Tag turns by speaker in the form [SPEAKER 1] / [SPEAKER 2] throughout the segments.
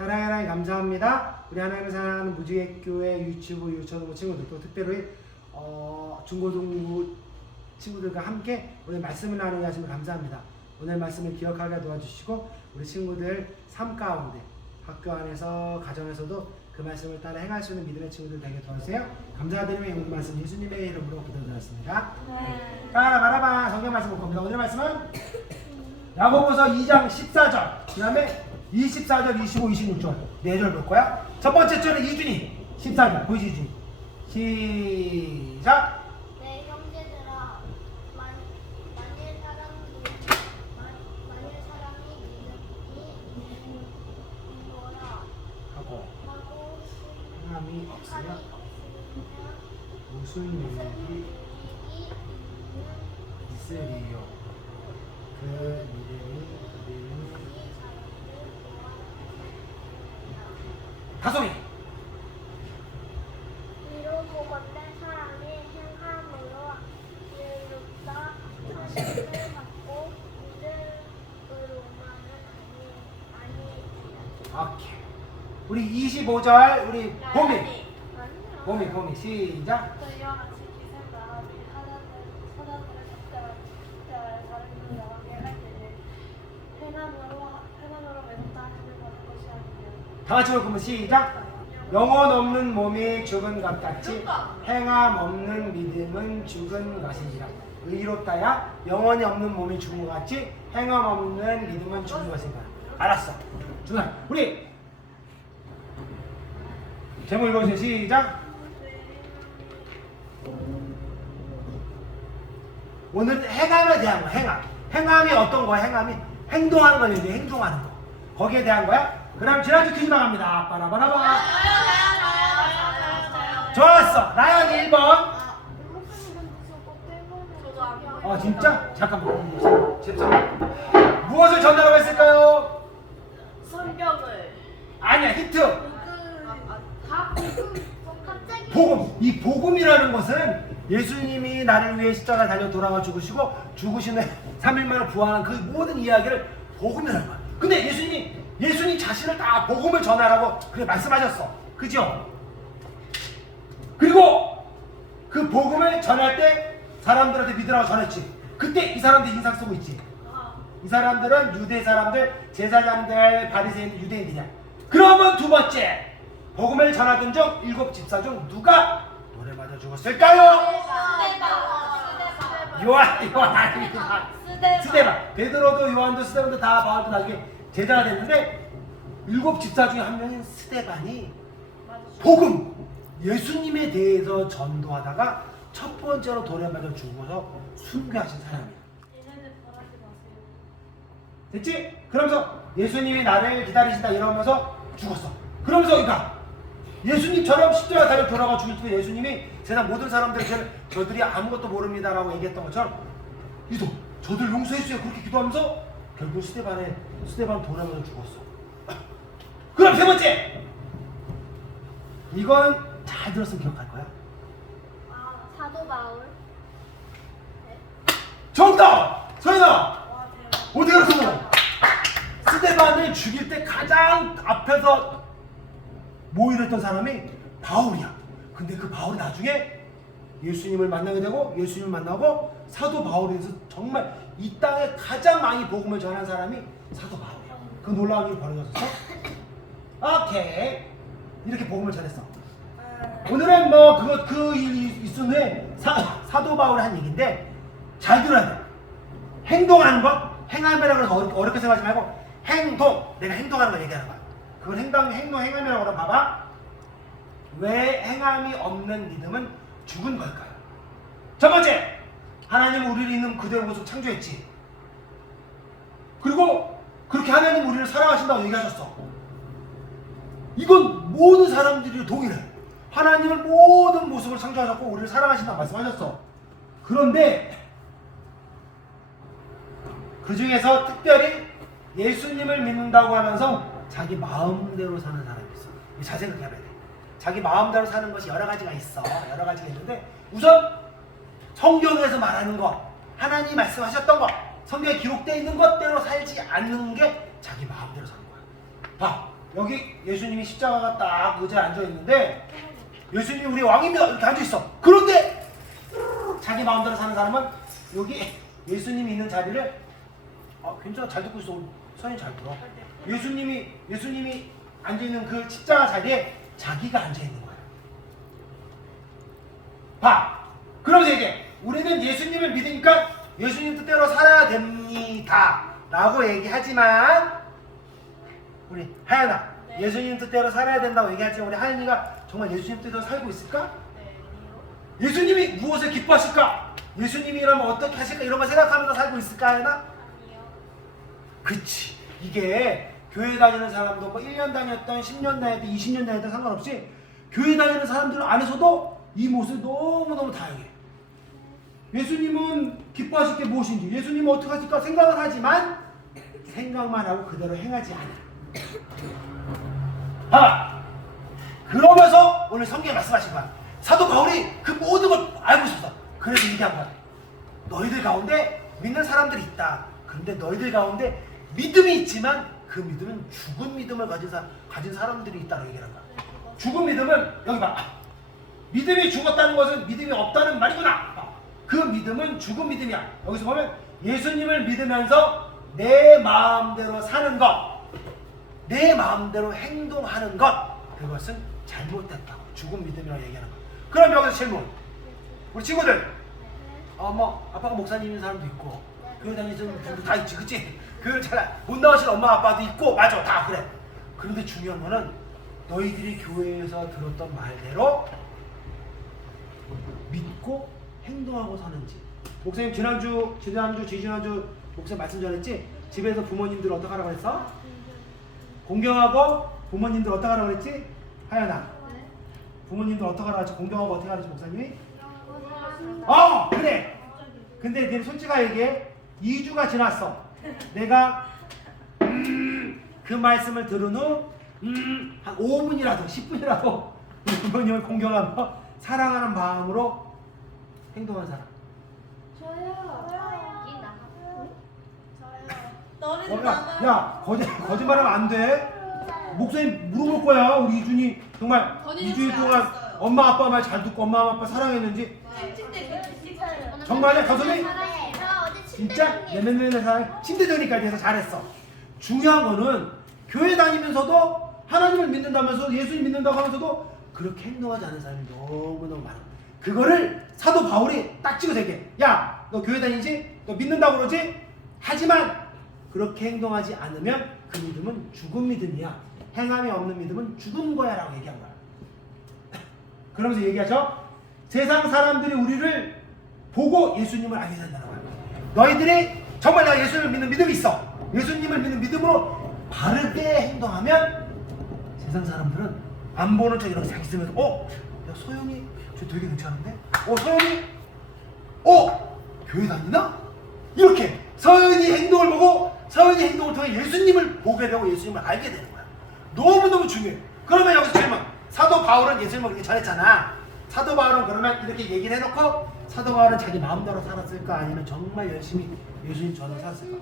[SPEAKER 1] 사랑해 하나님 감사합니다. 우리 하나님을 사랑하는 무지개교회 유치부 유초등부 친구들 또 특별히 어, 중고등부 친구들과 함께 오늘 말씀을 나누게 하시면 감사합니다. 오늘 말씀을 기억하게 도와주시고 우리 친구들 삶 가운데 학교 안에서 가정에서도 그 말씀을 따라 행할 수 있는 믿음의 친구들 되게 도와주세요. 감사드리며 이 모든 말씀 예수님의 이름으로 기도드렸습니다. 따라 말아봐 성경 말씀 볼 겁니다. 오늘 말씀은 야고보서 2장 14절 그 다음에 24절 25 26절. 4절 볼 거야. 첫 번째 절은 이준이 14절. 보이지 이준이 시작
[SPEAKER 2] 내 형제들아 만, 만일 사람이 만, 만일 사람이 믿음이 있노라
[SPEAKER 1] 하고
[SPEAKER 2] 하고
[SPEAKER 1] 행함이
[SPEAKER 2] 사람이
[SPEAKER 1] 없으면
[SPEAKER 2] 없으면
[SPEAKER 1] 무슨 일이 있으리요 그 믿음이 믿음이
[SPEAKER 2] 사람이 행함으로 받고 믿음으로만은 아니 아니
[SPEAKER 1] 오케이. 우리 25절 우리 봄이 봄이 봄이 시작
[SPEAKER 3] 저희와 같이 기생 나라비 하나님 사람들의 적대와 적대와 다른 영광에 할 때는 행함으로 행함으로 매섭다 하심을 받을 것이 아니며
[SPEAKER 1] 다 같이 볼 거면 시작. 영혼 없는 몸이 죽은 것 같이 행함 없는 믿음은 죽은 것이니라. 의롭다야 영혼이 없는 몸이 죽은 것 같이 행함 없는 믿음은 죽은 것인가 알았어. 준아 우리 제목 읽어주세요. 시작. 오늘 행함에 대한 거야 행함. 행함이 어떤 거야 행함이 행동하는 이제 행동하는 거 거기에 대한 거야? 그럼 지난주 퀴즈 나갑니다. 빠라바라바. 좋았어. 나연 1번.
[SPEAKER 3] 저도 안 보여요.
[SPEAKER 1] 어 진짜? 잠깐만 잠깐만 무엇을 전하라고 했을까요?
[SPEAKER 3] 성경을.
[SPEAKER 1] 아니야
[SPEAKER 2] 갑자기
[SPEAKER 1] 복음. 이 복음이라는 것은 예수님이 나를 위해 십자가 달려 돌아가 죽으시고 죽으신 후에 3일 만에 부활한 그 모든 이야기를 복음이라는 거야. 근데 예수님 자신을 다 복음을 전하라고 그렇게 말씀하셨어 그죠? 그리고 그 복음을 전할 때 사람들한테 믿으라고 전했지 그때 이 사람들 인상 쓰고 있지 이 사람들은 유대 사람들, 제사장들, 바리새인 유대인이냐. 그러면 두 번째, 복음을 전하던 중 일곱 집사 중 누가 노래 맞아 죽었을까요? 요한, 요한 아닙니다. 스데반. 베드로도 요한도 스데반도 다 바울도 나중에 제자가 됐는데 일곱 집사 중에 한 명인 스데반이 복음 예수님에 대해서 전도하다가 첫 번째로 돌에 맞아 죽어서 순교하신 사람이에요.
[SPEAKER 3] 마세요.
[SPEAKER 1] 됐지? 그러면서 예수님이 나를 기다리신다 이러면서 죽었어. 그러면서 그러니까 예수님처럼 십자가 달려 돌아가 죽을 때 예수님이 세상 모든 사람들 들 저들이 아무것도 모릅니다라고 얘기했던 것처럼 이도 저들 용서해 주세요 그렇게 기도하면서 결국 스테반에 스테반 돌아가서 죽었어. 그럼 세 번째 이건 잘 들었으면 기억할 거야.
[SPEAKER 2] 아, 사도 바울
[SPEAKER 1] 정답 서인아
[SPEAKER 3] 와 대박.
[SPEAKER 1] 어디 갔어? 스테반을 죽일 때 가장 앞에서 모이랬던 사람이 바울이야. 근데 그 바울이 나중에 예수님을 만나게 되고 예수님을 만나고 사도 바울에서 정말 이 땅에 가장 많이 복음을 전한 사람이 사도 바울이야. 그 놀라운 일이 벌어졌어. 오케이. 이렇게 복음을 전했어. 오늘은 뭐 그거 그 일이 있은 후에 사, 사도 바울이 한 얘기인데 잘 들어야 돼. 행동하는 것, 행함이라고 해서 어렵, 어렵게 생각하지 말고 행동, 내가 행동하는 걸 얘기하는 거야. 그걸 행동, 행동, 행함이라고 그러면 봐봐. 왜 행함이 없는 믿음은 죽은 걸까요? 첫 번째, 하나님 우리를 있는 그대로 모습 창조했지. 그리고 그렇게 하나님 우리를 사랑하신다고 얘기하셨어. 이건 모든 사람들이 동일해. 하나님을 모든 모습을 창조하셨고 우리를 사랑하신다고 말씀하셨어. 그런데 그 중에서 특별히 예수님을 믿는다고 하면서 자기 마음대로 사는 사람이 있어. 잘 생각해봐야 돼. 자기 마음대로 사는 것이 여러 가지가 있어. 여러 가지가 있는데 우선 성경에서 말하는 것, 하나님 말씀하셨던 것, 성경에 기록되어 있는 것대로 살지 않는 게 자기 마음대로 사는 거야. 봐. 여기 예수님이 십자가가 딱 의자에 앉아 있는데 예수님이 우리 왕입니다 이렇게 앉아 있어. 그런데 자기 마음대로 사는 사람은 여기 예수님이 있는 자리를 아 괜찮아 잘 듣고 있어 선이 잘 들어. 예수님이 예수님이 앉아 있는 그 십자가 자리에 자기가 앉아 있는 거야. 봐. 그러면서 얘기해. 우리는 예수님을 믿으니까 예수님 뜻대로 살아야 됩니다. 라고 얘기하지만 우리 하연아
[SPEAKER 3] 네.
[SPEAKER 1] 예수님 뜻대로 살아야 된다고 얘기하지만 우리 하연이가 정말 예수님 뜻대로 살고 있을까?
[SPEAKER 3] 네.
[SPEAKER 1] 예수님이 무엇을 기뻐하실까? 예수님이라면 어떻게 하실까? 이런 거 생각하면서 살고 있을까 하연아?
[SPEAKER 3] 아니요.
[SPEAKER 1] 그치. 이게 교회 다니는 사람도 뭐 1년 다녔던 10년 다녔던 20년 다녔던 상관없이 교회 다니는 사람들 안에서도 이 모습이 너무너무 다양해. 예수님은 기뻐하실 게 무엇인지, 예수님은 어떻게 하실까 생각을 하지만 생각만 하고 그대로 행하지 않아. 봐봐. 그러면서 오늘 성경에 말씀하신 거야. 사도 바울이 그 모든 걸 알고 있었어. 그래서 얘기한 거야. 너희들 가운데 믿는 사람들이 있다. 근데 너희들 가운데 믿음이 있지만 그 믿음은 죽은 믿음을 가진, 사, 가진 사람들이 있다고 얘기하는 거야. 죽은 믿음은 여기 봐. 믿음이 죽었다는 것은 믿음이 없다는 말이구나. 그 믿음은 죽은 믿음이야. 여기서 보면 예수님을 믿으면서 내 마음대로 사는 것, 내 마음대로 행동하는 것, 그것은 잘못됐다고 죽은 믿음이라고 얘기하는 거야. 그럼 여기서 질문. 우리 친구들, 어, 뭐 아빠가 목사님인 사람도 있고 교회 다니시는 분도 다 있지, 그치? 교회 잘못 나오신 엄마 아빠도 있고, 맞아, 다 그래. 그런데 중요한 거는 너희들이 교회에서 들었던 말대로 믿고 행동하고 사는지. 목사님 지난주, 지난주, 지지난주 목사님 말씀 전했지? 집에서 부모님들 어떻게 하라고 그랬어? 공경하고 부모님들 어떻게 하라고 그랬지? 하연아. 부모님들 어떻게 하라고 했지? 공경하고 어떻게 하라고 했지, 목사님이? 어 그래 근데 내 솔직하게 얘기해 2주가 지났어 내가 음, 그 말씀을 들은 후한 5분이라도 10분이라도 부모님을 공경하며 사랑하는 마음으로 행동한 사람
[SPEAKER 3] 저요.
[SPEAKER 1] 어, 야. 야 거짓, 거짓말하면 안 돼 목사님 물어볼 거야 우리 이준이 정말 2주일 동안
[SPEAKER 3] 알았어요.
[SPEAKER 1] 엄마 아빠 말 잘 듣고 엄마 아빠 사랑했는지
[SPEAKER 3] 때.
[SPEAKER 1] 정말이야, 가슴이?
[SPEAKER 2] 어제
[SPEAKER 1] 진짜
[SPEAKER 2] 침대
[SPEAKER 1] 내면면에 사람 침대전이까지 해서 잘했어. 중요한 거는 교회 다니면서도 하나님을 믿는다면서 예수님 믿는다고 하면서도 그렇게 행동하지 않은 사람이 너무너무 많아. 그거를 사도 바울이 딱 찍어서 얘기해. 야, 너 교회 다니지? 너 믿는다고 그러지? 하지만 그렇게 행동하지 않으면 그 믿음은 죽은 믿음이야. 행함이 없는 믿음은 죽은 거야 라고 얘기한 거야. 그러면서 얘기하죠. 세상 사람들이 우리를 보고 예수님을 알게 된다는 거야. 너희들이 정말 나 예수님을 믿는 믿음이 있어. 예수님을 믿는 믿음으로 바르게 행동하면 세상 사람들은 안 보는 척 이렇게 잘 있으면서 어? 야 소영이 저 되게 괜찮은데? 어 소영이? 어? 교회 다니나? 이렇게 서연이 행동을 보고 서연이 행동을 통해 예수님을 보게 되고 예수님을 알게 되는 거야. 너무너무 중요해. 그러면 여기서 질문. 사도 바울은 예수님을 그렇게 전했잖아. 사도 바울은 그러면 이렇게 얘기를 해놓고 사도 바울은 자기 마음대로 살았을까 아니면 정말 열심히 예수님 전을 살았을까?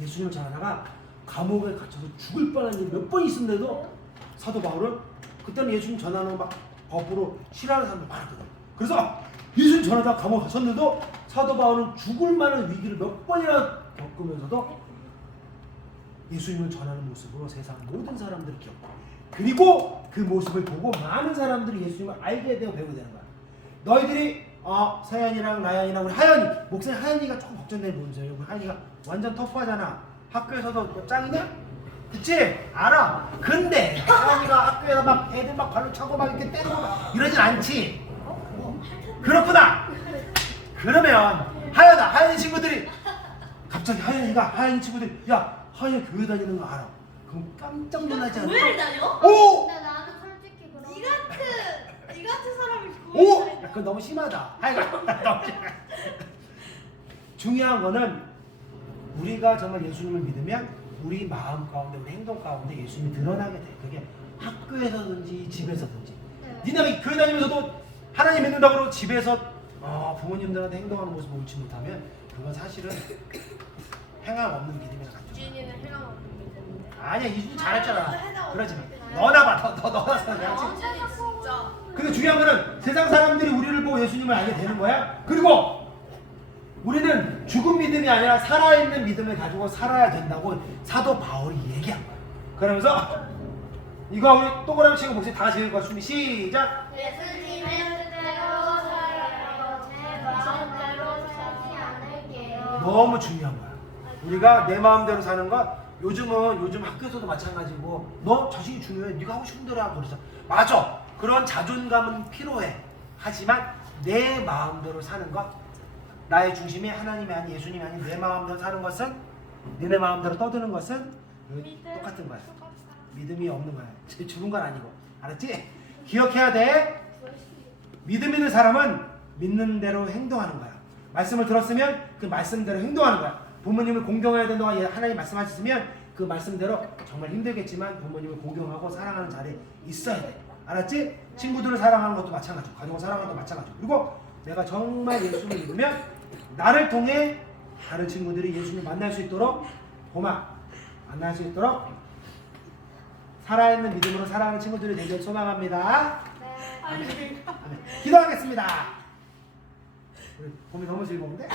[SPEAKER 1] 예수님을 전하다가 감옥에 갇혀서 죽을 뻔한 일이 몇 번 있었는데도 사도 바울은 그때는 예수님 전하는 막 법으로 싫어하는 사람들 많았거든. 그래서 예수님 전하다가 감옥 에 갇혔는데도 사도 바울은 죽을 만한 위기를 몇 번이나 겪으면서도 예수님을 전하는 모습으로 세상 모든 사람들이 기억해. 그리고 그 모습을 보고 많은 사람들이 예수님을 알게 되고 배우게 되는 거야. 너희들이 어, 서연이랑 나연이랑 우리 하연이 목사님 하연이가 조금 걱정되는 부분이에요. 우리 하연이가 완전 터프하잖아. 학교에서도 뭐 짱이냐? 그치? 알아. 근데 하연이가 학교에서 막 애들 막 발로 차고 막 이렇게 때리고 막 이러진 않지. 그렇구나. 그러면 하연아, 하연 친구들이 갑자기 하연이가 하연 친구들이 야 하연이 교회 다니는 거 알아. 그럼 깜짝 놀라지 않아?
[SPEAKER 3] 교회를 다녀?
[SPEAKER 1] 오!
[SPEAKER 2] 근데 나는 솔직히 그런
[SPEAKER 3] 니 같은 니 같은 사람이
[SPEAKER 1] 오!
[SPEAKER 3] 교회를 다녀?
[SPEAKER 1] 그건 너무 심하다. 너무 심하다. 중요한 거는 우리가 정말 예수님을 믿으면 우리 마음 가운데 우리 행동 가운데 예수님이 드러나게 돼. 그게 학교에서든지 집에서든지.
[SPEAKER 2] 네.
[SPEAKER 1] 니네 교회 다니면서도 하나님 믿는다고 그러고 집에서 어, 부모님들한테 행동하는 모습을 옳지 못하면 그건 사실은 행함 없는 믿음이라 같은 거야.
[SPEAKER 3] 주인이는 행함 없는 믿음인데.
[SPEAKER 1] 아니야 이준이 잘했잖아. 그러지 마. 너나 봐. 너, 너 너나 봐. 지금.
[SPEAKER 3] 진짜.
[SPEAKER 1] 근데 중요한 거는 세상 사람들이 우리를 보고 예수님을 알게 되는 거야. 그리고 우리는 죽은 믿음이 아니라 살아있는 믿음을 가지고 살아야 된다고 사도 바울이 얘기한 거야. 그러면서 이거 우리 동그라미 치고 목소리 다 같이 읽을 거야. 준비 시작.
[SPEAKER 2] 예수님의 뜻대로 살아요. 제 마음대로 살지 않을게요.
[SPEAKER 1] 너무 중요한 거야. 우리가 내 마음대로 사는 것 요즘은 요즘 학교에서도 마찬가지고 너 자신이 중요해. 네가 하고 싶은 대로 하고 그러죠. 맞아. 그런 자존감은 필요해. 하지만 내 마음대로 사는 것 나의 중심이 하나님이 아닌 예수님이 아닌 내 마음대로 사는 것은 너네 마음대로 떠드는 것은 똑같은 거야. 믿음이 없는 거야. 쟤 죽은 건 아니고. 알았지? 기억해야 돼. 믿음 있는 사람은 믿는 대로 행동하는 거야. 말씀을 들었으면 그 말씀대로 행동하는 거야. 부모님을 공경해야 된다고 하나님 말씀하셨으면 그 말씀대로 정말 힘들겠지만 부모님을 공경하고 사랑하는 자리에 있어야 돼. 알았지? 친구들을 사랑하는 것도 마찬가지고 가족을 사랑하는 것도 마찬가지고 그리고 내가 정말 예수를 믿으면 나를 통해 다른 친구들이 예수님을 만날 수 있도록 고마 만날 수 있도록 살아있는 믿음으로 살아가는 친구들이 되길 소망합니다.
[SPEAKER 3] 아니
[SPEAKER 1] 아멘. 기도하겠습니다. 봄이 너무 즐거운데?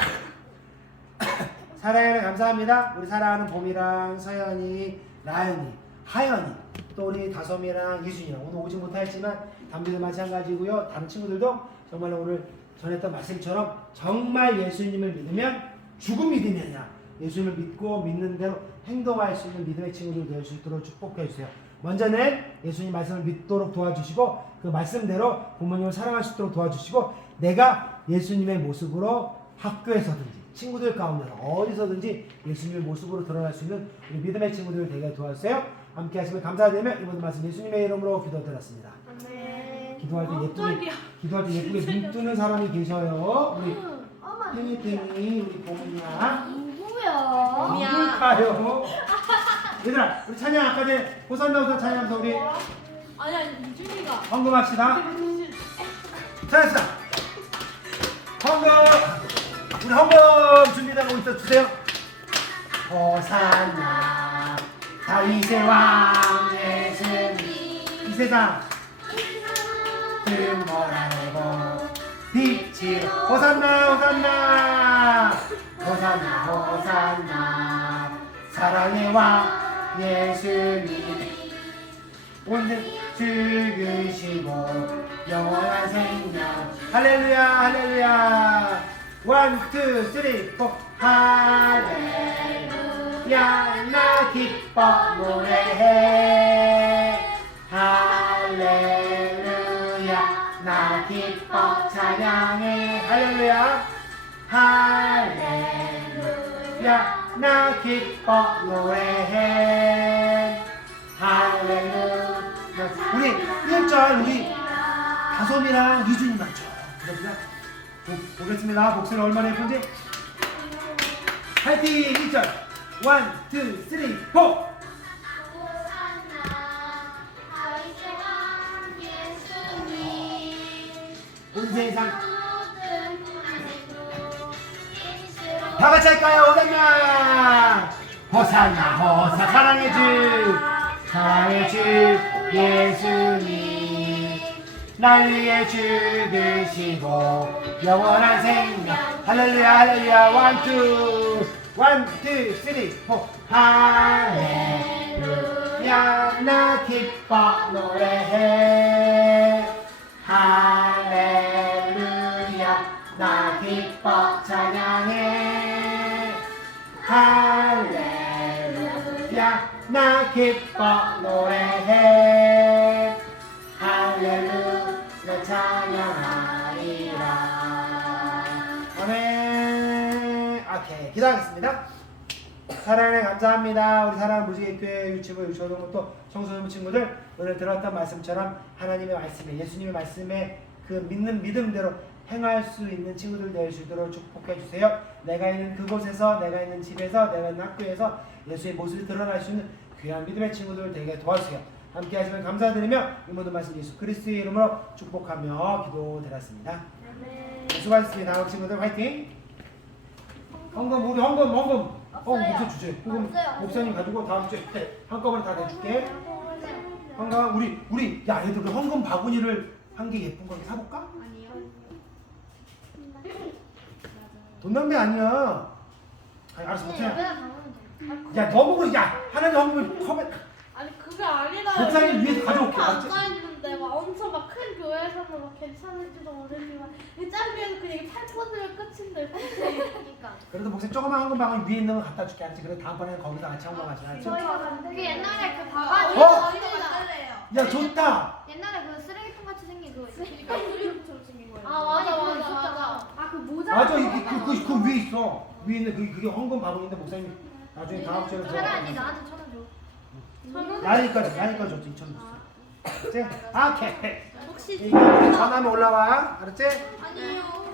[SPEAKER 1] 사랑해는 감사합니다. 우리 사랑하는 봄이랑 서연이, 라연이, 하연이, 또 우리 다솜이랑 이순이랑 오늘 오지 못했지만 담비도 마찬가지고요. 다른 친구들도 정말 오늘 전했던 말씀처럼 정말 예수님을 믿으면 죽은 믿음이 아니라 예수님을 믿고 믿는 대로 행동할 수 있는 믿음의 친구들 될 수 있도록 축복해 주세요. 먼저는 예수님 말씀을 믿도록 도와주시고 그 말씀대로 부모님을 사랑할 수 있도록 도와주시고 내가 예수님의 모습으로 학교에서든지 친구들 가운데 어디서든지 예수님의 모습으로 드러날 수 있는 우리 믿음의 친구들 되게 도와주세요. 함께 하시면 감사드리며 이번 말씀 예수님의 이름으로 기도드렸습니다.
[SPEAKER 2] 아멘.
[SPEAKER 1] 기도할 때 예쁘게. 기도할 때 예쁘게 눈 뜨는 사람이 계셔요. 우리. 팽이팽이 우리 봄이야.
[SPEAKER 2] 누구야?
[SPEAKER 1] 누굴까요? 얘들아 우리 찬양 아까 전에 호산나우서 찬양하면서 우리
[SPEAKER 3] 아니 아니 이준이가.
[SPEAKER 1] 헌금합시다. 찬양합시다. 헌금 우리 헌금 준비되고 있어. 주세요. 호산나 다윗의 왕 예수님 이 세상. 흠모라내고 빛이 호산나 호산나 호산나 호산나 사랑의 왕 예수님 오늘 죽으시고 영원한 생명. 할렐루야 할렐루야. 원투 쓰리 포 할렐루야. 나 기뻐 노래해. 할렐루야. 나 기뻐 찬양해. 할렐루야. 할렐루야. 나 기뻐 노래해 우리 1절 우리 다솜이랑 이준이 맞죠? 보- 보겠습니다. 목소리 얼마나 예쁜지. 파이팅! 1절. 1, 2, 3, 4
[SPEAKER 2] 호산나 다윗의 왕 예수님.
[SPEAKER 1] 온 세상. 다 같이 할까요? 호산나 호산나 호사 사랑의 주 사랑의 주 예수님 날 위해 죽으시고 영원한 생명. 할렐루야 할렐루야. 원투 원투 쓰리 포 할렐루야 나 기뻐 노래해. 할렐루야 나 기뻐 찬양해. 할렐루야 나 기뻐 노래해 할렐루야 찬양하리라 기도하겠습니다 사랑에 감사합니다. 우리 사랑하는 무지개교회 유치부 유초동 또 청소년 친구들 오늘 들었던 말씀처럼 하나님의 말씀에 예수님의 말씀에 그 믿는 믿음대로 행할 수 있는 친구들 될 수 있도록 축복해 주세요. 내가 있는 그곳에서 내가 있는 집에서 내가 있는 학교에서 예수의 모습이 드러날 수 있는 귀한 믿음의 친구들 되게 도와주세요. 함께 하시면 감사드리며 이 모든 말씀 예수 그리스도의 이름으로 축복하며 기도드렸습니다. 네, 수고하셨습니다. 우리 친구들 화이팅! 헌금 우리 헌금 헌금 어 목사 주제. 그럼
[SPEAKER 2] 없어요.
[SPEAKER 1] 목사님 가지고 다음 주에 한꺼번에 다 내줄게. 한가 우리 우리 야 얘들 그 헌금 바구니를 한 개 예쁜 거 사볼까?
[SPEAKER 2] 아니요.
[SPEAKER 1] 돈 낭비 아니야. 아니, 알았어
[SPEAKER 2] 그냥
[SPEAKER 1] 야 너무 그래. 야 하나님 헌금을 컵에
[SPEAKER 3] 아니 그게 아니라
[SPEAKER 1] 목사님 위에서 가져올게, 알았지?
[SPEAKER 3] 앉아 있는데 막 엄청 막 큰 교회에서는 막 괜찮을지도 모르지만 이 짧게는 그냥 팔 뻗으면 끝인데
[SPEAKER 2] 그러니까.
[SPEAKER 1] 그래도 목사님 조그만 헌금 바구니 위에 있는 거 갖다 줄게 알았지? 그래 다음번에는 거기서 같이. 알았지?
[SPEAKER 2] 저희가 만든 그 옛날에 그
[SPEAKER 1] 어?
[SPEAKER 2] 바가지.
[SPEAKER 1] 야 좋다.
[SPEAKER 2] 옛날에 그 쓰레기통 같이 생긴 그거 있어.
[SPEAKER 3] 그러니까
[SPEAKER 2] 아 맞아 맞아 맞아. 아그 모자.
[SPEAKER 1] 맞아 이게 그, 그, 그 위에 있어. 위에 있는 그 그게 헌금 바구니인데 목사님 나중에 다음 주에
[SPEAKER 2] 차라리 나한테 천 원 줘.
[SPEAKER 3] 저는
[SPEAKER 1] 나이까지 나이까지 줬지 2천 줬어. 알았지? 아 오케이.
[SPEAKER 3] 혹시
[SPEAKER 1] 이거 전화하면 올라와. 알았지?
[SPEAKER 3] 아니요